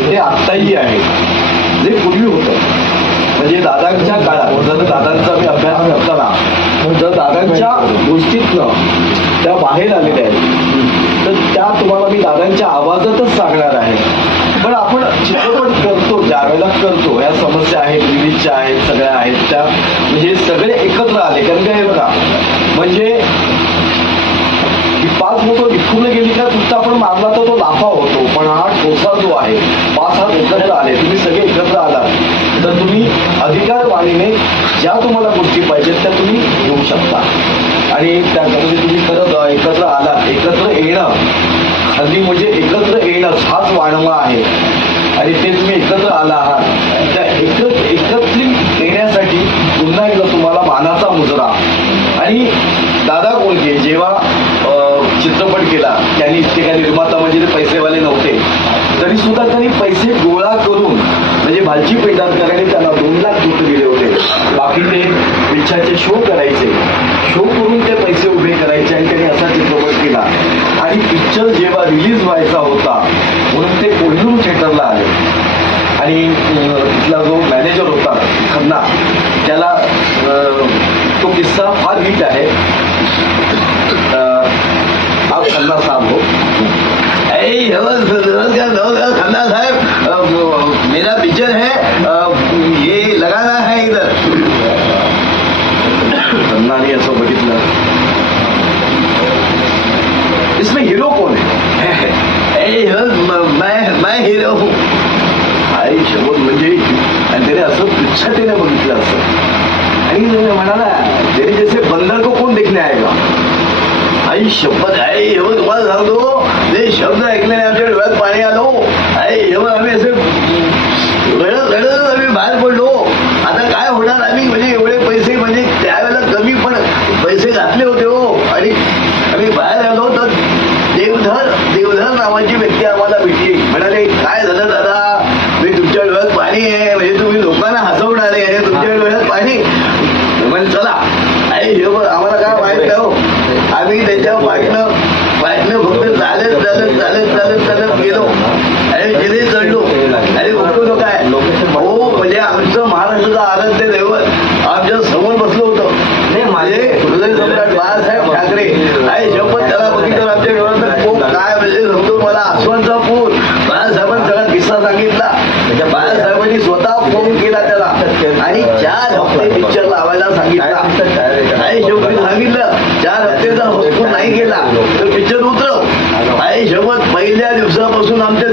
हे आत्ताही आहे. जे पूर्वी होतं. म्हणजे दादांच्या काळात जर दादांचा मी अभ्यास करताना तर दादांच्या गोष्टीतनं त्या बाहेर आलेल्या आहेत. तर त्या तुम्हाला मी दादांच्या आवाजात सांगणार आहे पण आपण चित्रपट करतो ज्या वेळेला करतो या समस्या आहेत रिलीजच्या आहेत सगळ्या आहेत त्या म्हणजे हे सगळे एकत्र आले कारण काय हे बघा म्हणजे ही पाच गेली का तुमचा आपण मारला तर तो लाफा होतो. पण हा ठोसा जो आहे पाच हात एकत्र आले. तुम्ही सगळे एकत्र आलात. तर तुम्ही अधिकारवाणीने ज्या तुम्हाला गोष्टी पाहिजेत त्या तुम्ही घेऊ शकता. आणि त्या तुम्ही खरंच एकत्र आला एकत्र येणं हल्ली म्हणजे एकत्र येणं हाच वाणवा आहे. आणि ते तुम्ही एकत्र आला आहात. त्या एकत्र त्यांनी इतके काही निर्माता म्हणजे ते पैसेवाले नव्हते. तरी सुद्धा त्यांनी पैसे गोळा करून म्हणजे भाजी पेटारकरांनी त्यांना दोन लाख रुपये दिले होते. बाकी ते विच्छाचे शो करायचे. शो करून ते पैसे उभे करायचे आणि त्यांनी असा चित्रपट केला. आणि पिक्चर जेव्हा रिलीज व्हायचा होता म्हणून ते कोल्हापूर थिएटरला आले. आणि तिथला जो मॅनेजर होता खन्ना त्याला अं, तो किस्सा फार हिट आहे. म्हणजे आणि त्याने असं तुच्छतेने बघितलं असं. आणि म्हणाला त्याने जसे बंदर तो कोण देखणे आहे का आई शपथ आहे एव तुम्हाला सांगतो. ते शब्द ऐकल्याने आमच्या डोळ्यात पाणी आलो हो. आई एव आम्ही असे रडत रडत आम्ही बाहेर पडलो. आता काय होणार आम्ही? म्हणजे एवढे पैसे म्हणजे त्यावेळेला कमी पण पैसे घातले होते हो. आणि आम्ही बाहेर आलो तर देवधर देवधर नावाची व्यक्ती आम्हाला भेटली. म्हणाले काय झालं दादा? चालत चालत चालत गेलो. आणि जिथे चढलो अरे आणि उठलो आहे हो म्हणजे आमचं महाराष्ट्राचं आराध्य दैवत आमच्यासमोर बसलो होतो. नाही माझे म्हणजे हृदय सम्राट बाळासाहेब ठाकरे. आहे शपथ त्याला बघितलं आमच्या डोळ्यात खूप काय म्हणजे समजून मला आसवांचा पूर. बाळासाहेबांनी सगळा किस्सा सांगितला. म्हणजे बाळासाहेबांनी स्वतः फोन केला त्याला. आणि चार हप्ते पिक्चर लावायला सांगितला. आणि शेवटी सांगितलं चार हप्ते जर नाही गेला तर বুঝা বসুন আনতে